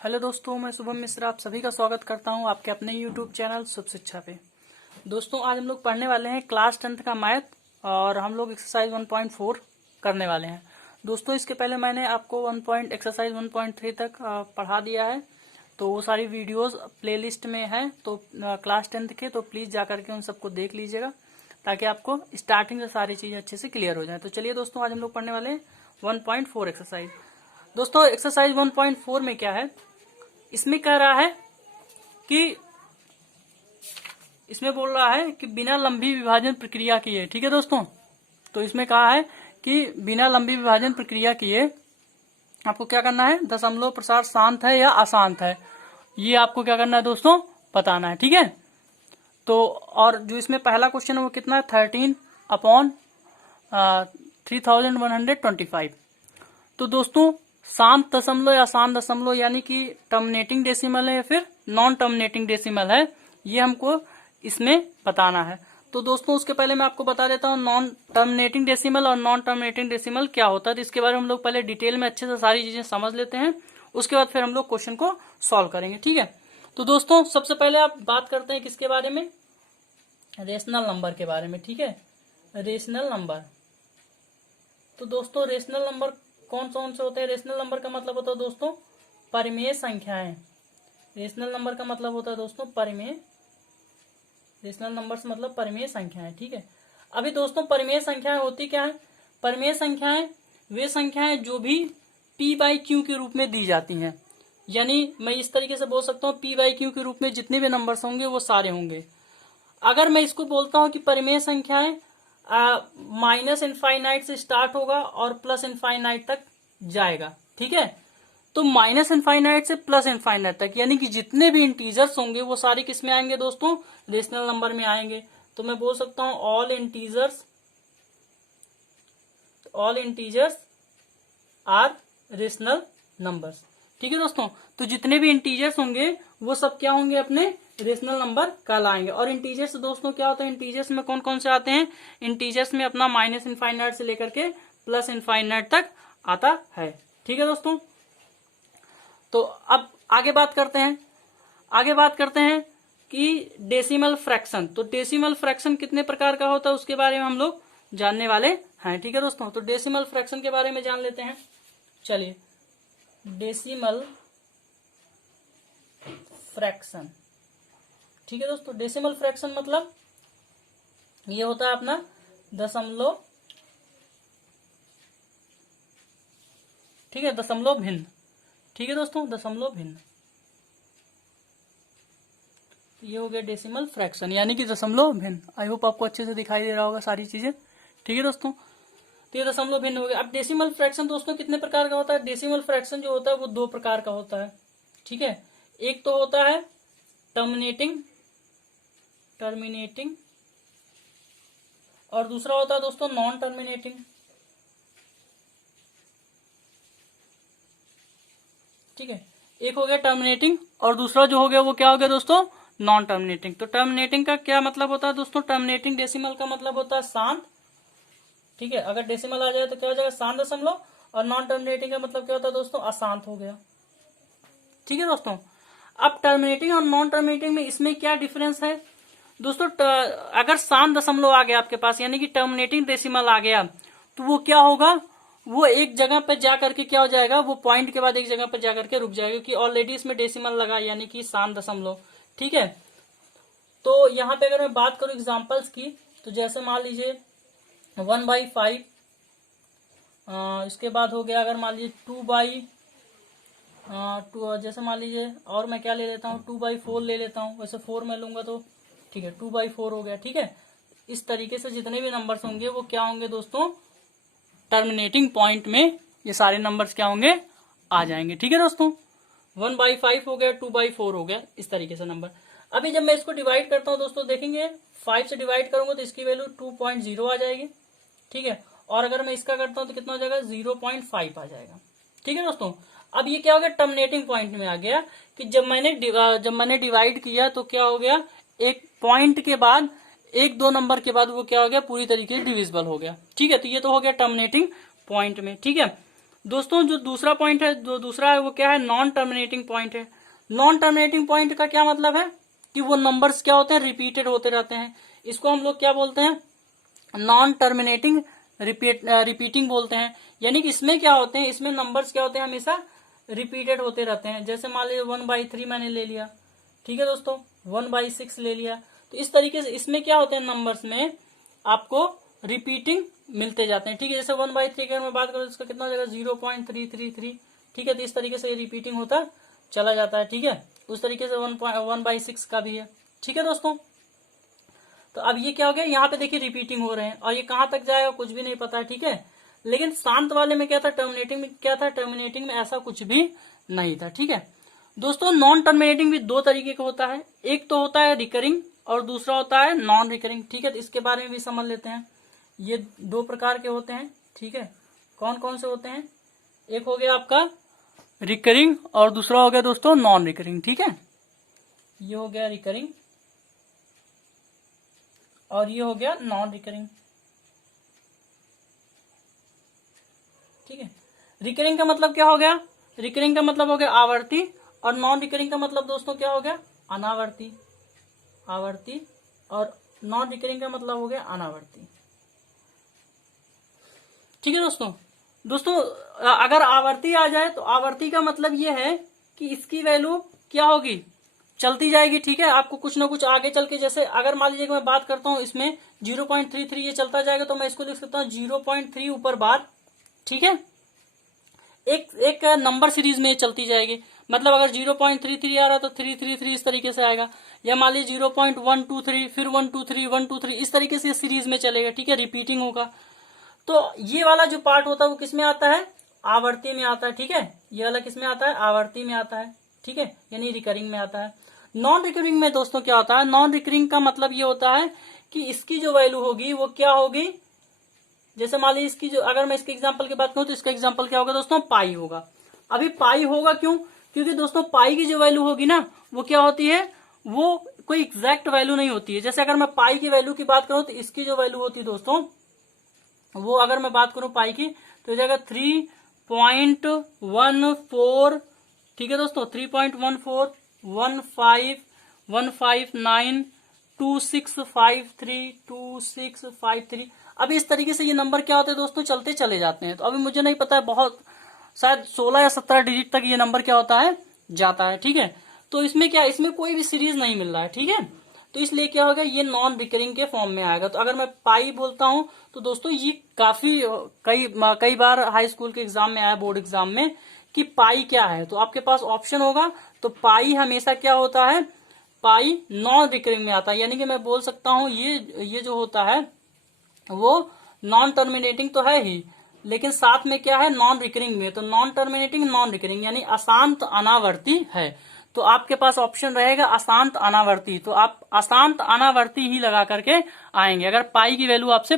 Hello दोस्तों, मैं शुभम मिश्रा आप सभी का स्वागत करता हूं आपके अपने यूट्यूब चैनल शुभ शिक्षा पे। दोस्तों, आज हम लोग पढ़ने वाले हैं क्लास 10th का मैथ और हम लोग एक्सरसाइज 1.4 करने वाले हैं। दोस्तों, इसके पहले मैंने आपको एक्सरसाइज 1.3 तक पढ़ा दिया है, तो वो सारी वीडियोस प्लेलिस्ट में है, तो क्लास 10th के तो प्लीज़ जा करके उन सबको देख लीजिएगा ताकि आपको स्टार्टिंग से सारी चीज़ें अच्छे से क्लियर हो जाए। तो चलिए दोस्तों, आज हम लोग पढ़ने वाले हैं 1.4 एक्सरसाइज। दोस्तों, एक्सरसाइज 1.4 में क्या है, इसमें कह रहा है कि इसमें बोल रहा है कि बिना लंबी विभाजन प्रक्रिया किए, ठीक है दोस्तों। तो इसमें कहा है कि बिना लंबी विभाजन प्रक्रिया किए आपको क्या करना है, दशमलव प्रसार शांत है या अशांत है, ये आपको क्या करना है दोस्तों, बताना है, ठीक है। तो और जो इसमें पहला क्वेश्चन है वो कितना है, 13/3125। तो दोस्तों, शांत दशमलव या अशांत दशमलव यानी कि टर्मिनेटिंग डेसिमल है या फिर नॉन टर्मिनेटिंग डेसिमल है, ये हमको इसमें बताना है। तो दोस्तों, उसके पहले मैं आपको बता देता हूँ नॉन टर्मिनेटिंग डेसिमल और नॉन टर्मिनेटिंग डेसिमल क्या होता है। तो इसके बारे में हम लोग पहले डिटेल में अच्छे से सारी चीजें समझ लेते हैं, उसके बाद फिर हम लोग क्वेश्चन को सॉल्व करेंगे, ठीक है। तो दोस्तों, सबसे पहले आप बात करते हैं किसके बारे में, रेशनल नंबर के बारे में, ठीक है, रेशनल नंबर। तो दोस्तों, रेशनल नंबर कौन से होते हैं, रेशनल नंबर का मतलब होता है दोस्तों परिमेय संख्याएं। रेशनल नंबर का मतलब होता है दोस्तों परिमेय, रेशनल नंबर से मतलब परिमेय संख्याएं, ठीक है। अभी दोस्तों, परिमेय संख्याएं होती क्या है, परिमेय संख्याएं वे संख्याएं जो भी p/q के रूप में दी जाती हैं, यानी मैं इस तरीके से बोल सकता हूँ p/q के रूप में जितने भी नंबर्स होंगे वो सारे होंगे। अगर मैं इसको बोलता हूँ कि परिमेय संख्याएं माइनस इनफाइनाइट से स्टार्ट होगा और प्लस इनफाइनाइट तक जाएगा, ठीक है। तो माइनस इनफाइनाइट से प्लस इनफाइनाइट तक यानी कि जितने भी इंटीजर्स होंगे वो सारे किस में आएंगे दोस्तों, रेशनल नंबर में आएंगे। तो मैं बोल सकता हूं all integers are rational numbers, ठीक है दोस्तों। तो जितने भी इंटीजर्स होंगे वो सब क्या होंगे, अपने रेशनल नंबर कहलाएंगे। और इंटीजर्स दोस्तों क्या होता है, इंटीजर्स में कौन कौन से आते हैं, इंटीजर्स में अपना माइनस इनफाइनाइट से लेकर के प्लस इनफाइनाइट तक आता है, ठीक है दोस्तों। तो अब आगे बात करते हैं कि डेसिमल फ्रैक्शन। तो डेसिमल फ्रैक्शन कितने प्रकार का होता है उसके बारे में हम लोग जानने वाले हैं, ठीक है दोस्तों। तो डेसिमल फ्रैक्शन के बारे में जान लेते हैं। चलिए, डेसिमल फ्रैक्शन, ठीक है दोस्तों। डेसिमल फ्रैक्शन मतलब ये होता है अपना दशमलव, ठीक है, दशमलव भिन्न, ठीक है दोस्तों, दशमलव भिन्न। ये हो गया डेसिमल फ्रैक्शन यानी कि दशमलव भिन्न। आई होप आपको अच्छे से दिखाई दे रहा होगा सारी चीजें, ठीक है दोस्तों। तो ये दशमलव भिन्न हो गया। अब डेसिमल फ्रैक्शन दोस्तों कितने प्रकार का होता है, डेसिमल फ्रैक्शन जो होता है वो दो प्रकार का होता है, ठीक है। एक तो होता है टर्मिनेटिंग और दूसरा होता है दोस्तों नॉन टर्मिनेटिंग, ठीक है। एक हो गया टर्मिनेटिंग और दूसरा जो हो गया वो क्या हो गया दोस्तों, नॉन टर्मिनेटिंग। तो टर्मिनेटिंग का क्या मतलब होता है दोस्तों, टर्मिनेटिंग डेसिमल का मतलब होता है शांत, ठीक है। अगर डेसिमल आ जाए तो क्या हो जाएगा, शांत दशमलव। और नॉन टर्मिनेटिंग का मतलब क्या होता है दोस्तों, अशांत हो गया, ठीक है दोस्तों। अब टर्मिनेटिंग और नॉन टर्मिनेटिंग में इसमें क्या डिफरेंस है दोस्तों, अगर शांत दशमलव आ गया आपके पास यानी कि टर्मिनेटिंग डेसिमल आ गया तो वो क्या होगा, वो एक जगह पे जा करके क्या हो जाएगा, वो पॉइंट के बाद एक जगह पे जा करके रुक जाएगा क्योंकि ऑलरेडी इसमें डेसिमल लगा यानी कि शांत दशमलव, ठीक है। तो यहाँ पे अगर मैं बात करूं एग्जांपल्स की, तो जैसे मान लीजिए 1/5, इसके बाद हो गया अगर मान लीजिए 2/2, जैसे मान लीजिए, और मैं क्या ले लेता हूँ 2/4 ले लेता हूँ, वैसे 4 मैं लूंगा तो ठीक है 2/4 हो गया, ठीक है। इस तरीके से जितने भी नंबर्स होंगे वो क्या होंगे दोस्तों, टर्मिनेटिंग पॉइंट में ये सारे नंबर्स क्या होंगे, आ जाएंगे, ठीक है दोस्तों। 1/5 हो गया, 2/4 हो गया, इस तरीके से नंबर। अभी जब मैं इसको डिवाइड करता हूं दोस्तों, देखेंगे 5 से डिवाइड करूंगा तो इसकी वैल्यू 2.0 आ जाएगी, ठीक है। और अगर मैं इसका करता हूं तो कितना हो जाएगा, 0.5 आ जाएगा, ठीक है दोस्तों। अब ये क्या हो गया, टर्मिनेटिंग पॉइंट में आ गया कि जब मैंने डिवाइड किया तो क्या हो गया, एक पॉइंट के बाद एक दो नंबर के बाद वो क्या हो गया, पूरी तरीके से डिविजिबल हो गया, ठीक है। तो ये तो हो गया टर्मिनेटिंग पॉइंट में, ठीक है। दोस्तों जो दूसरा पॉइंट है, जो दूसरा है वो क्या है, नॉन टर्मिनेटिंग पॉइंट है। नॉन टर्मिनेटिंग पॉइंट का क्या मतलब है कि वो नंबर्स क्या होते हैं, रिपीटेड होते रहते हैं। इसको हम लोग क्या बोलते हैं, नॉन टर्मिनेटिंग रिपीटिंग बोलते हैं। यानी कि इसमें क्या होते हैं, इसमें नंबर्स क्या होते हैं, हमेशा रिपीटेड होते रहते हैं। जैसे मान लीजिए 1/3 मैंने ले लिया, ठीक है दोस्तों, 1/6 ले लिया। तो इस तरीके से इसमें क्या होते हैं, नंबर्स में आपको रिपीटिंग मिलते जाते हैं, ठीक है। जैसे 1/3 की अगर मैं बात करूं तो इसका कितना हो जाएगा, 0.333, ठीक है। तो इस तरीके से रिपीटिंग होता चला जाता है, ठीक है। उस तरीके से 1/6 का भी है, ठीक है दोस्तों। तो अब ये क्या हो गया, यहाँ पे देखिए रिपीटिंग हो रहे हैं, और ये कहां तक जाएगा कुछ भी नहीं पता है, ठीक है। लेकिन शांत वाले में क्या था, टर्मिनेटिंग में क्या था, टर्मिनेटिंग में ऐसा कुछ भी नहीं था, ठीक है दोस्तों। नॉन टर्मिनेटिंग भी दो तरीके का होता है, एक तो होता है रिकरिंग और दूसरा होता है नॉन रिकरिंग, ठीक है। तो इसके बारे में भी समझ लेते हैं। ये दो प्रकार के होते हैं, ठीक है। कौन कौन से होते हैं, एक हो गया आपका रिकरिंग और दूसरा हो गया दोस्तों नॉन रिकरिंग, ठीक है। ये हो गया रिकरिंग और ये हो गया नॉन रिकरिंग, ठीक है। रिकरिंग का मतलब क्या हो गया, रिकरिंग का मतलब हो गया आवर्ती, और नॉन रिकरिंग का मतलब दोस्तों क्या हो गया, अनावर्ती। आवर्ती और नॉन रिकरिंग का मतलब हो गया अनावर्ती, ठीक है दोस्तों। दोस्तों अगर आवर्ती आ जाए तो आवर्ती का मतलब ये है कि इसकी वैल्यू क्या होगी, चलती जाएगी, ठीक है। आपको कुछ ना कुछ आगे चल के, जैसे अगर मान लीजिए कि मैं बात करता हूं इसमें 0.33 ये चलता जाएगा, तो मैं इसको लिख सकता हूं 0.3 ऊपर बार, ठीक है। एक एक नंबर सीरीज में चलती जाएगी, मतलब अगर 0.33 आ रहा है तो 333 इस तरीके से आएगा, या मान लीजिए 0.123 फिर 123 123 इस तरीके से सीरीज में चलेगा, ठीक है, रिपीटिंग होगा। तो ये वाला जो पार्ट होता है वो किस में आता है, आवर्ती में आता है, ठीक है। ये वाला किस में आता है, आवर्ती में आता है, ठीक है, यानी रिकरिंग में आता है। नॉन रिकरिंग में दोस्तों क्या होता है, नॉन रिकरिंग का मतलब ये होता है कि इसकी जो वैल्यू होगी वो क्या होगी, जैसे मान लीजिए इसकी जो, अगर मैं इसके एग्जांपल की बात करूं तो इसका एग्जांपल क्या होगा दोस्तों, पाई होगा। अभी पाई होगा क्यों, क्योंकि दोस्तों पाई की जो वैल्यू होगी ना वो क्या होती है, वो कोई एग्जैक्ट वैल्यू नहीं होती है। जैसे अगर मैं पाई की वैल्यू की बात करूं तो इसकी जो वैल्यू होती है दोस्तों, वो अगर मैं बात करूं पाई की तो हो जाएगा 3.14, ठीक है दोस्तों, 3.14159126532653। अभी इस तरीके से ये नंबर क्या होते हैं दोस्तों, चलते चले जाते हैं। तो अभी मुझे नहीं पता है, बहुत शायद 16 या 17 डिजिट तक ये नंबर क्या होता है, जाता है, ठीक है। तो इसमें क्या, इसमें कोई भी सीरीज नहीं मिल रहा है, ठीक है। तो इसलिए क्या होगा, ये नॉन रिकरिंग के फॉर्म में आएगा। तो अगर मैं पाई बोलता हूं तो दोस्तों ये काफी कई बार हाई स्कूल के एग्जाम में आया, बोर्ड एग्जाम में, कि पाई क्या है। तो आपके पास ऑप्शन होगा, तो पाई हमेशा क्या होता है, पाई नॉन रिकरिंग में आता है। यानी कि मैं बोल सकता हूं ये जो होता है वो नॉन टर्मिनेटिंग तो है ही, लेकिन साथ में क्या है, नॉन रिकरिंग में। तो नॉन टर्मिनेटिंग नॉन रिकरिंग यानी अशांत अनावर्ती है। तो आपके पास ऑप्शन रहेगा अशांत अनावर्ती, तो आप अशांत अनावर्ती ही लगा करके आएंगे। अगर पाई की वैल्यू आपसे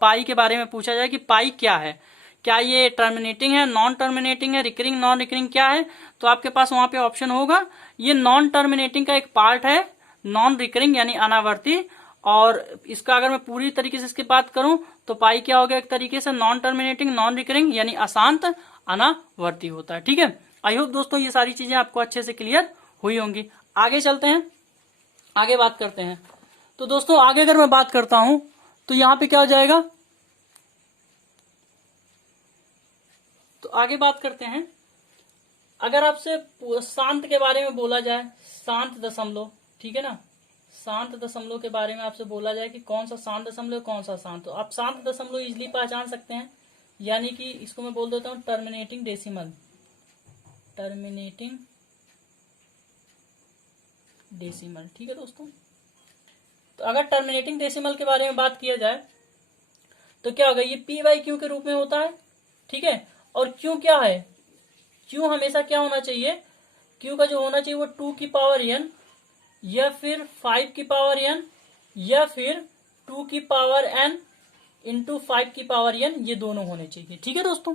पाई के बारे में पूछा जाए कि पाई क्या है, क्या ये टर्मिनेटिंग है, नॉन टर्मिनेटिंग है, रिकरिंग नॉन रिकरिंग क्या है, तो आपके पास वहां पे ऑप्शन होगा ये नॉन टर्मिनेटिंग का एक पार्ट है, नॉन रिकरिंग यानी अनावर्ती। और इसका अगर मैं पूरी तरीके से इसकी बात करूं तो पाई क्या हो गया, एक तरीके से नॉन टर्मिनेटिंग नॉन रिकरिंग यानी अशांत अनावर्ती होता है, ठीक है। आई होप दोस्तों ये सारी चीजें आपको अच्छे से क्लियर हुई होंगी। आगे चलते हैं, आगे बात करते हैं। तो दोस्तों आगे अगर मैं बात करता हूं तो यहां पे क्या हो जाएगा, तो आगे बात करते हैं। अगर आपसे शांत के बारे में बोला जाए, शांत दशमलव, ठीक है ना, शांत दशमलव के बारे में आपसे बोला जाए कि कौन सा शांत दशमलव कौन सा शांत, तो आप शांत दशमलव इजिली पहचान सकते हैं। यानी कि इसको मैं बोल देता हूं टर्मिनेटिंग डेसिमल, टर्मिनेटिंग डेसिमल, ठीक है दोस्तों। तो अगर टर्मिनेटिंग डेसिमल के बारे में बात किया जाए तो क्या होगा, ये p/q के रूप में होता है, ठीक है। और q क्या है, q हमेशा क्या होना चाहिए, q का जो होना चाहिए वो 2 की पावर n या फिर 5 की पावर n या फिर 2 की पावर n इंटू 5 की पावर n, ये दोनों होने चाहिए, ठीक है दोस्तों।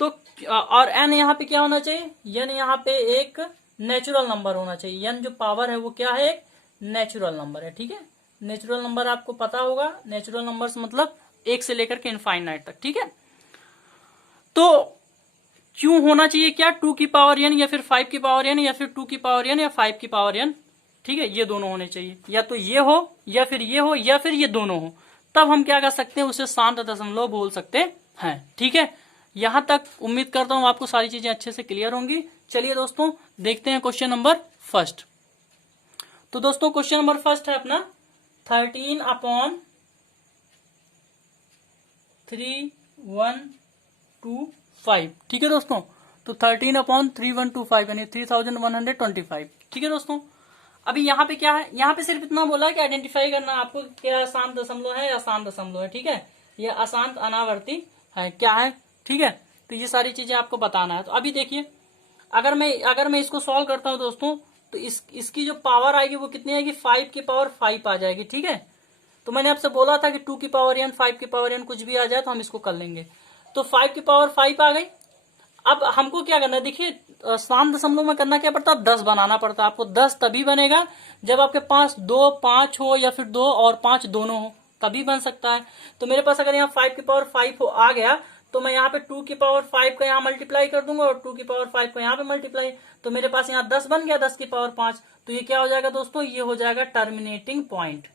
तो और n यहाँ पे क्या होना चाहिए, n यहाँ पे एक नेचुरल नंबर होना चाहिए। n जो पावर है वो क्या है, एक नेचुरल नंबर है, ठीक है। नेचुरल नंबर आपको पता होगा, नेचुरल नंबर्स मतलब 1 से लेकर के इनफाइनाइट तक, ठीक है। तो क्यों होना चाहिए क्या, 2 की पावर n या फिर 5 की पावर n या फिर 2 की पावर n या 5 की पावर n, ठीक है, ये दोनों होने चाहिए, या तो ये हो या फिर ये हो या फिर ये दोनों हो, तब हम क्या कर सकते हैं, उसे शांत दशमलव बोल सकते हैं। ठीक है, यहां तक उम्मीद करता हूं आपको सारी चीजें अच्छे से क्लियर होंगी। चलिए दोस्तों देखते हैं क्वेश्चन नंबर फर्स्ट। तो दोस्तों क्वेश्चन नंबर फर्स्ट है अपना 13/3125। ठीक है दोस्तों, तो 13/3125 यानी 3125। ठीक है दोस्तों, अभी यहाँ पे क्या है, यहाँ पे सिर्फ इतना बोला है कि आइडेंटिफाई करना आपको क्या अशांत दशमलव है या अशांत दशमलव है। ठीक है, ये अशांत अनावर्ती है क्या है। ठीक है, तो ये सारी चीजें आपको बताना है। तो अभी देखिए, अगर मैं इसको सॉल्व करता हूं दोस्तों, तो इसकी जो पावर आएगी वो कितनी आएगी, 5 की पावर 5 आ जाएगी। ठीक है, तो मैंने आपसे बोला था कि 2 की पावर n 5 की पावर n कुछ भी आ जाए तो हम इसको कर लेंगे। तो 5 की पावर 5 आ गई। अब हमको क्या करना है, देखिए शांत दशमलव में करना क्या पड़ता है, 10 बनाना पड़ता है आपको। 10 तभी बनेगा जब आपके पास 2 5 हो या फिर 2 और 5 दोनों हो, तभी बन सकता है। तो मेरे पास अगर यहाँ 5 की पावर 5 आ गया तो मैं यहाँ पे 2 की पावर 5 का यहाँ मल्टीप्लाई कर दूंगा और 2 की पावर 5 को यहाँ पे मल्टीप्लाई, तो मेरे पास यहाँ 10 बन गया, 10 की पावर 5। तो ये क्या हो जाएगा दोस्तों, ये हो जाएगा टर्मिनेटिंग पॉइंट।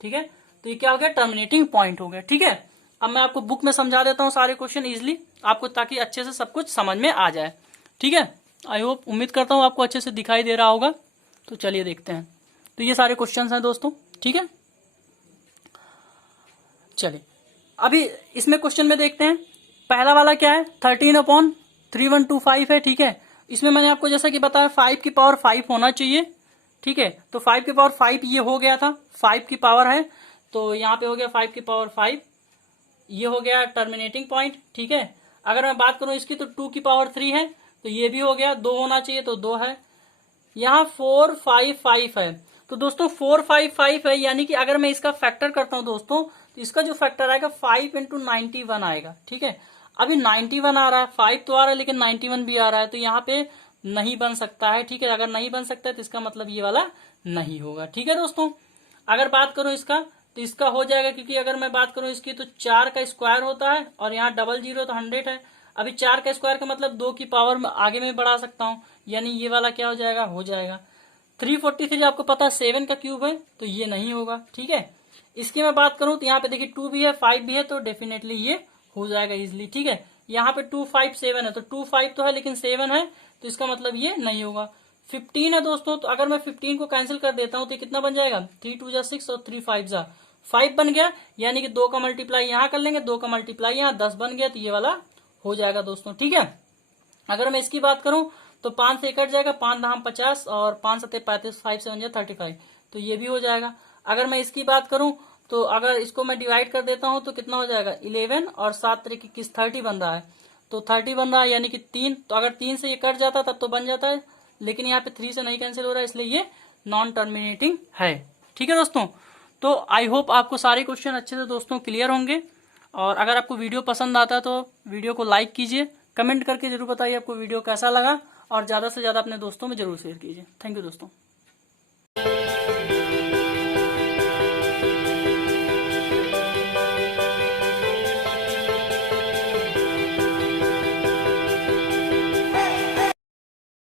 ठीक है, तो ये क्या हो गया, टर्मिनेटिंग पॉइंट हो गया। ठीक है, अब मैं आपको बुक में समझा देता हूँ सारे क्वेश्चन इजिली आपको, ताकि अच्छे से सब कुछ समझ में आ जाए। ठीक है, आई होप, उम्मीद करता हूँ आपको अच्छे से दिखाई दे रहा होगा। तो चलिए देखते हैं। तो ये सारे क्वेश्चन हैं दोस्तों। ठीक है, चलिए अभी इसमें क्वेश्चन में देखते हैं। पहला वाला क्या है, 13/3125 है। ठीक है, इसमें मैंने आपको जैसा कि बताया 5 की पावर 5 होना चाहिए। ठीक है, तो 5 की पावर 5 ये हो गया था, 5 की पावर है, तो यहाँ पे हो गया 5 की पावर 5, ये हो गया टर्मिनेटिंग पॉइंट। ठीक है, अगर मैं बात करूं इसकी तो 2 की पावर 3 है, तो ये भी हो गया, 2 होना चाहिए तो 2 है। यहाँ 4 5 5 है, तो दोस्तों 4 5 5 है, यानी कि अगर मैं इसका फैक्टर करता हूं दोस्तों, तो इसका जो फैक्टर आएगा 5 × 91 आएगा। ठीक है, अभी 91 आ रहा है, 5 तो आ रहा है लेकिन 91 भी आ रहा है, तो यहाँ पे नहीं बन सकता है। ठीक है, अगर नहीं बन सकता है तो इसका मतलब ये वाला नहीं होगा। ठीक है दोस्तों, अगर बात करूं इसका तो इसका हो जाएगा, क्योंकि अगर मैं बात करूं इसकी तो 4 का स्क्वायर होता है और यहाँ 00 तो 100 है। अभी 4 का स्क्वायर का मतलब 2 की पावर में आगे में बढ़ा सकता हूं, यानी ये वाला क्या हो जाएगा, हो जाएगा 343। आपको पता है 7 का क्यूब है, तो ये नहीं होगा। ठीक है, इसकी मैं बात करूं तो यहाँ पे देखिए 2 भी है 5 भी है, तो डेफिनेटली ये हो जाएगा इजिली। ठीक है, यहाँ पे 2 5 7 है, तो 2 5 तो है लेकिन 7 है, तो इसका मतलब ये नहीं होगा। 15 है दोस्तों, तो अगर मैं 15 को कैंसिल कर देता हूं तो कितना बन जाएगा, 3 2 6 और 3 5 5 बन गया, यानी कि 2 का मल्टीप्लाई यहाँ कर लेंगे, 2 का मल्टीप्लाई यहाँ 10 बन गया, तो ये वाला हो जाएगा दोस्तों। ठीक है, अगर मैं इसकी बात करूं तो 5 से कट जाएगा, 5 धाम 50 और 5 7 35, 5 से 35, तो ये भी हो जाएगा। अगर मैं इसकी बात करूं तो अगर इसको मैं डिवाइड कर देता हूं तो कितना हो जाएगा, 11 और 7 3 21 30 बन रहा है, तो 30 बन रहा है, यानी कि 3, तो अगर 3 से ये कट जाता तब तो बन जाता है, लेकिन यहाँ पे 3 से नहीं कैंसिल हो रहा है, इसलिए ये नॉन टर्मिनेटिंग है। ठीक है दोस्तों, तो आई होप आपको सारे क्वेश्चन अच्छे से दोस्तों क्लियर होंगे, और अगर आपको वीडियो पसंद आता है तो वीडियो को लाइक कीजिए, कमेंट करके जरूर बताइए आपको वीडियो कैसा लगा, और ज्यादा से ज्यादा अपने दोस्तों में जरूर शेयर कीजिए। थैंक यू दोस्तों।